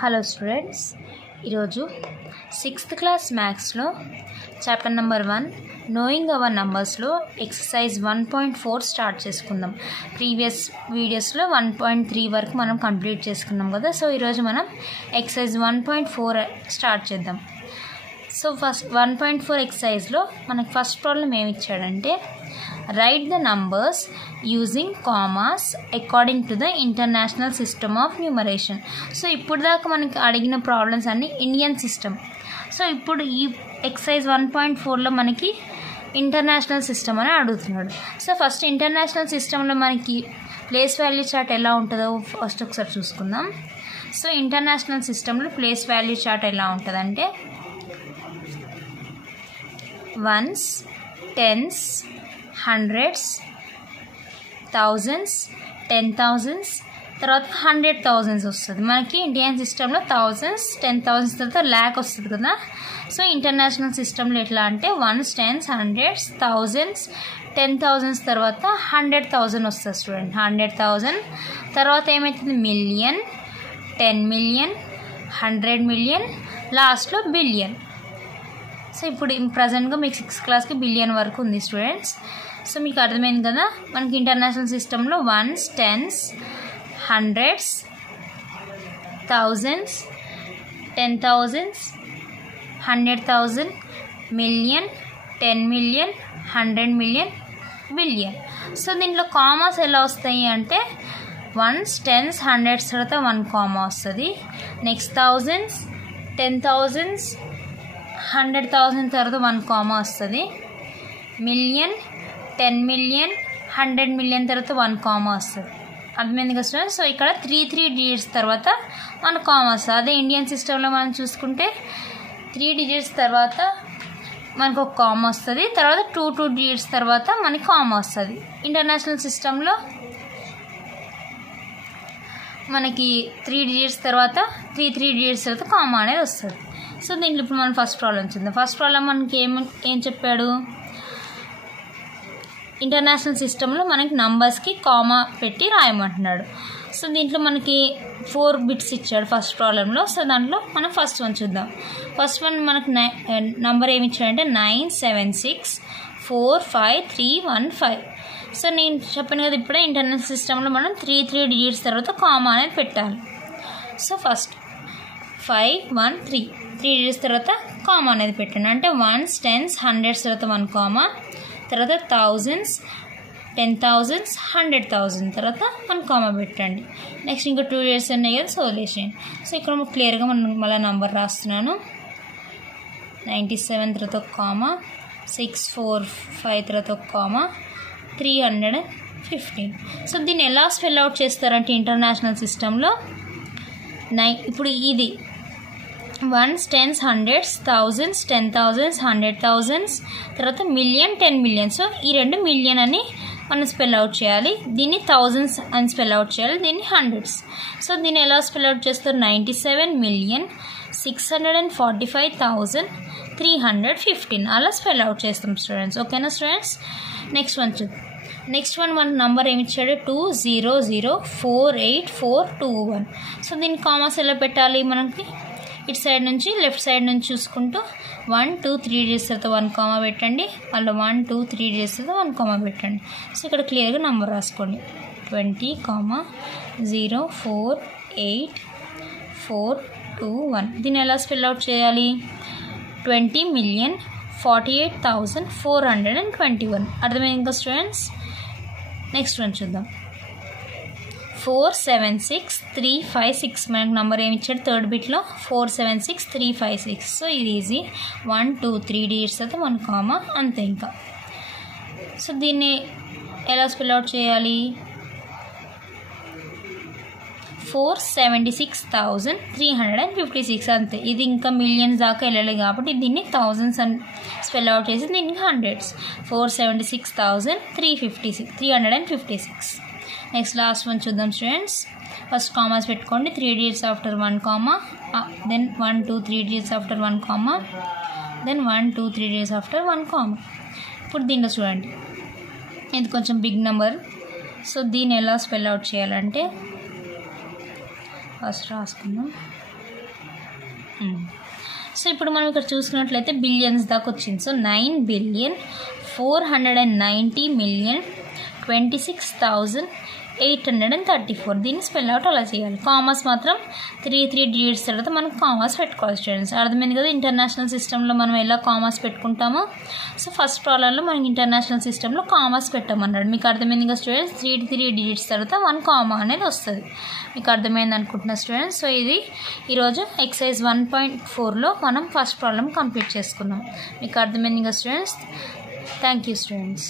Hello students, ఈరోజు 6th class మ్యాథ్స్లో chapter number 1 knowing our నంబర్స్లో ఎక్సర్సైజ్ 1.4 స్టార్ట్ చేసుకుందాం. ప్రీవియస్ వీడియోస్లో 1.3 వరకు మనం కంప్లీట్ చేసుకున్నాం కదా. సో ఈరోజు మనం ఎక్సర్సైజ్ 1.4 స్టార్ట్ చేద్దాం. సో ఫస్ట్ 1.4 ఎక్సర్సైజ్లో మనకు ఫస్ట్ ప్రాబ్లం ఏమి ఇచ్చాడంటే, right the numbers using commas according to the international system of numeration. So ఇప్పుడు దాకా మనకి అడిగిన ప్రాబ్లమ్స్ అన్నీ ఇండియన్ సిస్టమ్. సో ఇప్పుడు ఈ ఎక్సర్సైజ్ 1.4లో మనకి ఇంటర్నేషనల్ సిస్టమ్ అని అడుగుతున్నాడు. సో ఫస్ట్ ఇంటర్నేషనల్ సిస్టంలో మనకి ప్లేస్ వాల్యూ చార్ట్ ఎలా ఉంటుందో ఫస్ట్ ఒకసారి చూసుకుందాం. సో ఇంటర్నేషనల్ సిస్టంలో ప్లేస్ వాల్యూ చార్ట్ ఎలా ఉంటుందంటే, once, tens, hundreds, thousands, 10,000s, తర్వాత 100,000s వస్తుంది. మనకి ఇండియన్ సిస్టంలో థౌజండ్స్, 10,000s తర్వాత ల్యాక్ వస్తుంది కదా. సో ఇంటర్నేషనల్ సిస్టంలో ఎట్లా అంటే once, tens, hundreds, thousands, 10,000s తర్వాత 100,000 వస్తుంది స్టూడెంట్. 100,000 తర్వాత ఏమవుతుంది మిలియన్, 10 million, 100 million, లాస్ట్లో బిలియన్. సో ఇప్పుడు ప్రజెంట్గా మీకు 6th క్లాస్కి బిలియన్ వరకు ఉంది స్టూడెంట్స్. సో మీకు అర్థమైంది కదా. మనకి ఇంటర్నేషనల్ సిస్టంలో ones, tens, hundreds, thousands, 10,000s, 100,000, million, 10 million, 100 million, billion. So దీంట్లో కామాస్ ఎలా వస్తాయి అంటే వన్స్, టెన్స్, హండ్రెడ్స్ తర్వాత 1 కామా వస్తుంది. నెక్స్ట్ థౌజండ్స్, 10,000s, 100,000 తర్వాత 1 కామా వస్తుంది. మిలియన్, 10 million, 100 million తర్వాత 1 కామా వస్తుంది. అర్థమైంది కదా స్టూడెంట్స్. సో ఇక్కడ 3 డిజిట్స్ తర్వాత 1 కామా వస్తుంది. అదే ఇండియన్ సిస్టంలో మనం చూసుకుంటే 3 డిజిట్స్ తర్వాత మనకు 1 కామా వస్తుంది. తర్వాత 2 డిజిట్స్ తర్వాత మనకి కామా వస్తుంది. ఇంటర్నేషనల్ సిస్టంలో మనకి 3 డిజిట్స్ తర్వాత 3 డిజిట్స్ తర్వాత కామా అనేది వస్తుంది. సో దీంట్లో ఇప్పుడు మనం ఫస్ట్ ప్రాబ్లం చూద్దాం. ఫస్ట్ ప్రాబ్లం మనకి ఏం చెప్పాడు, ఇంటర్నేషనల్ సిస్టంలో మనకి నంబర్స్కి కామా పెట్టి రాయమంటున్నాడు. సో దీంట్లో మనకి 4 బిట్స్ ఇచ్చాడు ఫస్ట్ ప్రాబ్లంలో. సో దాంట్లో మనం ఫస్ట్ వన్ చూద్దాం. ఫస్ట్ వన్ మనకు నంబర్ ఏమి ఇచ్చాడంటే 976453115. సో నేను చెప్పాను కదా ఇప్పుడే ఇంటర్నేషనల్ సిస్టంలో మనం 3 డిజిట్స్ తర్వాత కామా అనేది పెట్టాలి. సో ఫస్ట్ 513 3 డిజిట్స్ తర్వాత కామా అనేది పెట్టండి. అంటే వన్స్, టెన్స్, హండ్రెడ్స్ తర్వాత 1 కామా, తర్వాత థౌజండ్స్, 10,000s, 100,000 తర్వాత 1 కామా పెట్టండి. నెక్స్ట్ ఇంకా 2 డిజిట్స్ ఉన్నాయి కదా, సో వదిలేసేయండి. సో ఇక్కడ క్లియర్గా మనం మళ్ళీ నంబర్ రాస్తున్నాను. 97 తర్వాత 1 కామా, 645 తర్వాత 1 కామా, 315. సో దీన్ని ఎలా స్పెల్ అవుట్ చేస్తారంటే ఇంటర్నేషనల్ సిస్టంలో ఇప్పుడు ఇది once, tens, hundreds, thousands, 10,000s, 100,000s తర్వాత మిలియన్, 10 million. సో ఈ 2 మిలియన్ అని మనం స్పెల్ అవుట్ చేయాలి. దీన్ని థౌజండ్స్ అని స్పెల్ అవుట్ చేయాలి, దీన్ని హండ్రెడ్స్. సో దీన్ని ఎలా స్పెల్ అవుట్ చేస్తారు 97,645,315 అలా స్పెల్ అవుట్ చేస్తాం స్టూడెంట్స్. ఓకేనా స్టూడెంట్స్. నెక్స్ట్ వన్ చూద్దాం. నెక్స్ట్ వన్ మన నంబర్ ఏమి ఇచ్చాడు 20048,421. సో దీన్ని కామాస్ ఎలా పెట్టాలి మనకి ఇటు సైడ్ నుంచి లెఫ్ట్ సైడ్ నుంచి చూసుకుంటూ 1 2 3 డిజిట్స్ తర్వాత 1 కామా పెట్టండి. మళ్ళీ 1 2 3 డిజిట్స్ తర్వాత 1 కామా పెట్టండి. సో ఇక్కడ క్లియర్గా నెంబర్ రాసుకోండి 20,048,421. దీన్ని ఎలా స్పెల్ అవుట్ చేయాలి 20,48,421. అర్థమైంది ఇంకా స్టూడెంట్స్. నెక్స్ట్ వన్ చూద్దాం. 476,356 మనకు నెంబర్ ఏమి ఇచ్చాడు థర్డ్ బిట్లో 476,356. సో ఇది ఈజీ. 1 2 3 డిజిట్స్ అయితే 1 కామా అంతే ఇంకా. సో దీన్ని ఎలా స్పెల్ అవుట్ చేయాలి 476,356 అంతే. ఇది ఇంకా మిలియన్స్ దాకా వెళ్ళలేదు కాబట్టి దీన్ని థౌజండ్స్ అని స్పెల్ అవుట్ చేసి దీనికి హండ్రెడ్స్. 476,356. నెక్స్ట్ లాస్ట్ వన్ చూద్దాం స్టూడెంట్స్. ఫస్ట్ కామాస్ పెట్టుకోండి. 3 digits after 1 comma, then 1 2 3 digits after 1 comma, then 1 2 3 digits after 1 comma. ఇప్పుడు దీంట్లో చూడండి ఇది కొంచెం బిగ్ నెంబర్. సో దీన్ని ఎలా స్పెల్ అవుట్ చేయాలంటే ఫస్ట్ రాసుకుందాం. సో ఇప్పుడు మనం ఇక్కడ చూసుకున్నట్లయితే బిలియన్స్ దాకా వచ్చింది. సో 9,490,26,834 దీన్ని స్పెల్ అవుట్ అలా చేయాలి. కామర్స్ మాత్రం 3 డిజిట్స్ తర్వాత మనం కామర్స్ పెట్టుకోవాలి స్టూడెంట్స్. అర్థమైంది కదా ఇంటర్నేషనల్ సిస్టంలో మనం ఎలా కామర్స్ పెట్టుకుంటామో. సో ఫస్ట్ ప్రాబ్లంలో మనం ఇంటర్నేషనల్ సిస్టంలో కామర్స్ పెట్టామన్నాడు. మీకు అర్థమైంది కదా స్టూడెంట్స్, 3 డిజిట్స్ తర్వాత 1 కామా అనేది వస్తుంది. మీకు అర్థమైంది అనుకుంటున్నా స్టూడెంట్స్. సో ఇది ఈరోజు ఎక్సర్సైజ్ 1.4లో మనం ఫస్ట్ ప్రాబ్లం కంప్లీట్ చేసుకున్నాం. మీకు అర్థమైంది కదా స్టూడెంట్స్. Thank you students.